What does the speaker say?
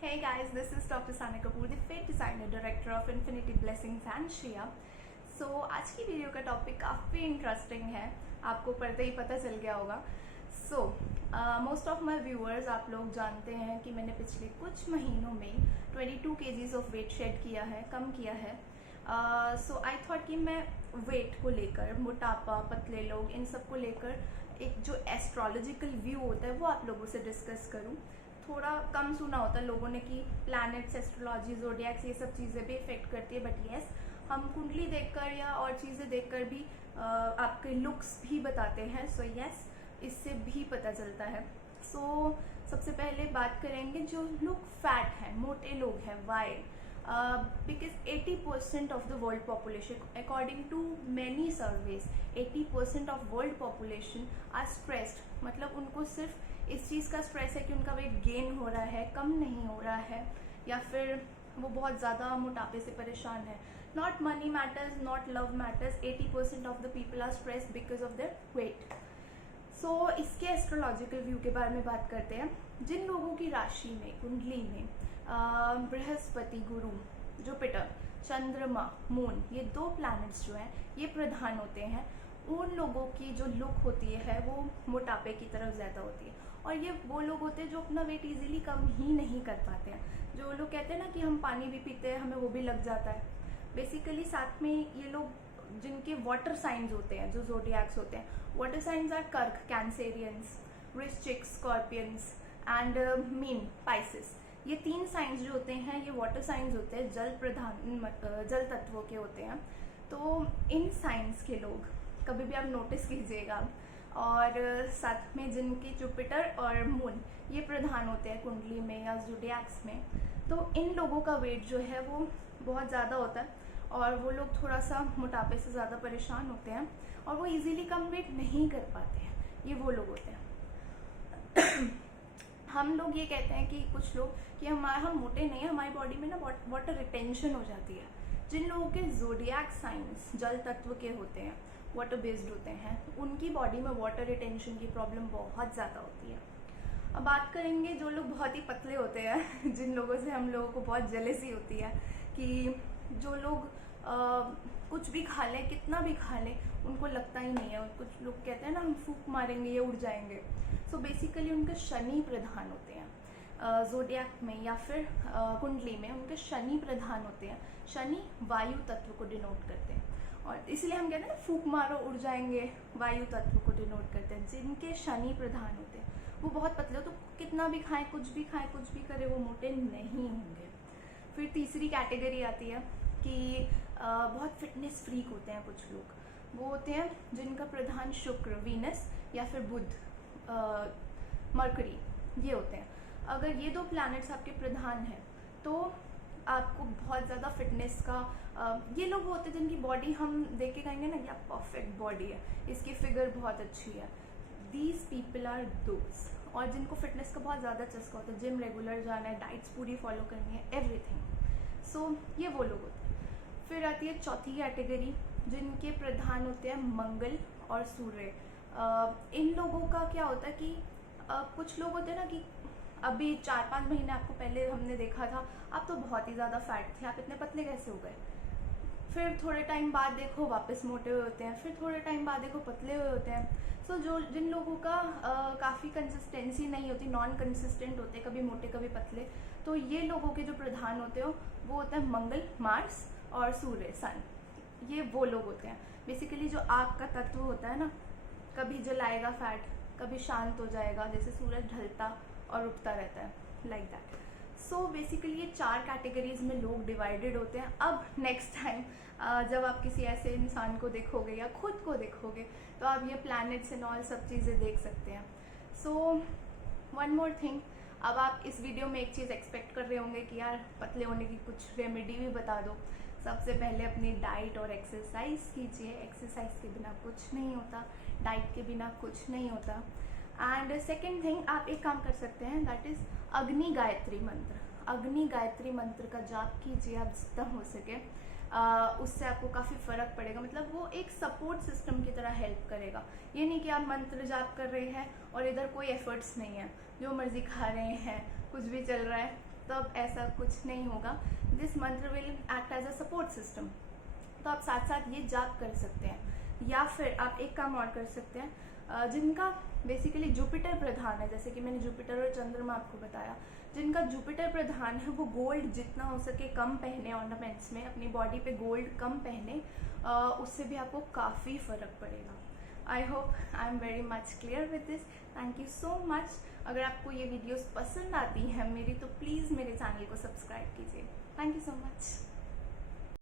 Hey guys, this is Dr. Sana Kapoor, the Fit Designer, Director of Infinity Blessings and Shia. आज की video का topic काफ़ी interesting है, आपको पढ़ते ही पता चल गया होगा. मोस्ट ऑफ माई व्यूअर्स, आप लोग जानते हैं कि मैंने पिछले कुछ महीनों में 22 kgs ऑफ वेट शेड किया है, कम किया है. आई थॉट कि मैं वेट को लेकर, मोटापा, पतले लोग, इन सब को लेकर एक जो एस्ट्रोलॉजिकल व्यू होता है वो आप लोगों से डिस्कस करूं. थोड़ा कम सुना होता है लोगों ने कि प्लैनेट्स, एस्ट्रोलॉजी, ज़ोडिएक्स, ये सब चीज़ें भी इफेक्ट करती है. बट येस, हम कुंडली देखकर या और चीज़ें देखकर भी आपके लुक्स भी बताते हैं. येस, इससे भी पता चलता है. सबसे पहले बात करेंगे जो लोग फैट हैं, मोटे लोग हैं. Why? Because 80% of the world population, according to many surveys, 80% of world population are stressed. मतलब उनको सिर्फ इस चीज़ का स्ट्रेस है कि उनका वेट गेन हो रहा है, कम नहीं हो रहा है, या फिर वो बहुत ज़्यादा मोटापे से परेशान है. Not money matters, not love matters, 80% of the people are stressed because of their weight. इसके एस्ट्रोलॉजिकल व्यू के बारे में बात करते हैं. जिन लोगों की राशि में, कुंडली में बृहस्पति, गुरु, जुपिटर, चंद्रमा, मून, ये 2 प्लैनेट्स जो हैं ये प्रधान होते हैं, उन लोगों की जो लुक होती है वो मोटापे की तरफ ज़्यादा होती है. और ये वो लोग होते हैं जो अपना वेट इजीली कम ही नहीं कर पाते हैं. जो लोग कहते हैं ना कि हम पानी भी पीते हैं, हमें वो भी लग जाता है. बेसिकली साथ में ये लोग जिनके वाटर साइंस होते हैं, जो ज़ोडिएक्स होते हैं, वाटर साइंस आर कर्क, कैंसेरियंस, वृश्चिक, स्कॉर्पियंस एंड मीन, पाइसिस. ये 3 साइंस जो होते हैं ये वाटर साइंस होते हैं, जल तत्वों के होते हैं. तो इन साइंस के लोग कभी भी आप नोटिस कीजिएगा. और साथ में जिनकी जुपिटर और मून ये प्रधान होते हैं कुंडली में या ज़ोडिएक्स में, तो इन लोगों का वेट जो है वो बहुत ज़्यादा होता है. और वो लोग थोड़ा सा मोटापे से ज़्यादा परेशान होते हैं और वो इजीली कम वेट नहीं कर पाते हैं. ये वो लोग होते हैं. हम लोग ये कहते हैं कि कुछ लोग कि हम मोटे नहीं हैं, हमारी बॉडी में ना वाटर रिटेंशन हो जाती है. जिन लोगों के ज़ोडिएक साइंस जल तत्व के होते हैं, वाटर बेस्ड होते हैं, उनकी बॉडी में वाटर रिटेंशन की प्रॉब्लम बहुत ज़्यादा होती है. अब बात करेंगे जो लोग बहुत ही पतले होते हैं, जिन लोगों से हम लोगों को बहुत जेलसी होती है कि जो लोग कुछ भी खा लें, कितना भी खा लें, उनको लगता ही नहीं है. और कुछ लोग कहते हैं ना हम फूंक मारेंगे ये उड़ जाएंगे. बेसिकली उनके शनि प्रधान होते हैं ज़ोडिएक में या फिर कुंडली में, उनके शनि प्रधान होते हैं. शनि वायु तत्व को डिनोट करते हैं और इसलिए हम कहते हैं ना फूंक मारो उड़ जाएंगे, वायु तत्व को डिनोट करते हैं. जिनके शनि प्रधान होते हैं वो बहुत पतले हो, तो कितना भी खाएं, कुछ भी खाएं, कुछ भी करें, वो मोटे नहीं होंगे. फिर तीसरी कैटेगरी आती है कि बहुत फिटनेस फ्रीक होते हैं कुछ लोग. वो होते हैं जिनका प्रधान शुक्र, वीनस, या फिर बुध, मरकरी, ये होते हैं. अगर ये 2 प्लैनेट्स आपके प्रधान हैं तो आपको बहुत ज़्यादा फिटनेस का ये लोग होते हैं जिनकी बॉडी हम देख के कहेंगे ना कि आप परफेक्ट बॉडी है, इसकी फिगर बहुत अच्छी है. These people are those. और जिनको फिटनेस का बहुत ज़्यादा चस्का होता है, जिम रेगुलर जाना है, डाइट्स पूरी फॉलो करनी है, एवरीथिंग. ये वो लोग होते हैं. फिर आती है चौथी कैटेगरी जिनके प्रधान होते हैं मंगल और सूर्य. इन लोगों का क्या होता है कि कुछ लोग होते हैं ना कि अभी 4-5 महीने आपको पहले हमने देखा था, आप तो बहुत ही ज़्यादा फैट थे, आप इतने पतले कैसे हो गए. फिर थोड़े टाइम बाद देखो वापस मोटे हुए होते हैं, फिर थोड़े टाइम बाद देखो पतले हुए होते हैं. जिन लोगों का काफ़ी कंसिस्टेंसी नहीं होती, नॉन कंसिस्टेंट होते, कभी मोटे कभी पतले, तो ये लोगों के जो प्रधान होते हो वो होते हैं मंगल, मार्स और सूर्य, सन. ये वो लोग होते हैं. बेसिकली जो आग का तत्व होता है ना, कभी जलाएगा फैट, कभी शांत हो जाएगा, जैसे सूरज ढलता और उगता रहता है, लाइक दैट. बेसिकली ये 4 कैटेगरीज में लोग डिवाइडेड होते हैं. अब नेक्स्ट टाइम जब आप किसी ऐसे इंसान को देखोगे या खुद को देखोगे तो आप ये प्लैनेट्स एंड ऑल सब चीज़ें देख सकते हैं. वन मोर थिंग, अब आप इस वीडियो में एक चीज़ एक्सपेक्ट कर रहे होंगे कि यार पतले होने की कुछ रेमेडी भी बता दो. सबसे पहले अपनी डाइट और एक्सरसाइज कीजिए. एक्सरसाइज के बिना कुछ नहीं होता, डाइट के बिना कुछ नहीं होता. एंड सेकेंड थिंग, आप एक काम कर सकते हैं, दैट इज़ अग्नि गायत्री मंत्र. अग्नि गायत्री मंत्र का जाप कीजिए आप जितना हो सके. उससे आपको काफ़ी फ़र्क पड़ेगा. मतलब वो एक सपोर्ट सिस्टम की तरह हेल्प करेगा. ये नहीं कि आप मंत्र जाप कर रहे हैं और इधर कोई एफर्ट्स नहीं है, जो मर्जी खा रहे हैं, कुछ भी चल रहा है, तब ऐसा कुछ नहीं होगा। This mantra will act as a support system. तो आप साथ साथ ये जाप कर सकते हैं, या फिर आप एक काम और कर सकते हैं, जिनका बेसिकली जुपिटर प्रधान है, जैसे कि मैंने जुपिटर और चंद्रमा आपको बताया, जिनका जुपिटर प्रधान है वो गोल्ड जितना हो सके कम पहने, ऑर्नामेंट्स में अपनी बॉडी पे गोल्ड कम पहने, उससे भी आपको काफ़ी फ़र्क पड़ेगा। I hope I am very much clear with this. Thank you so much. अगर आपको ये वीडियोस पसंद आती हैं मेरी, तो प्लीज़ मेरे चैनल को सब्सक्राइब कीजिए। Thank you so much.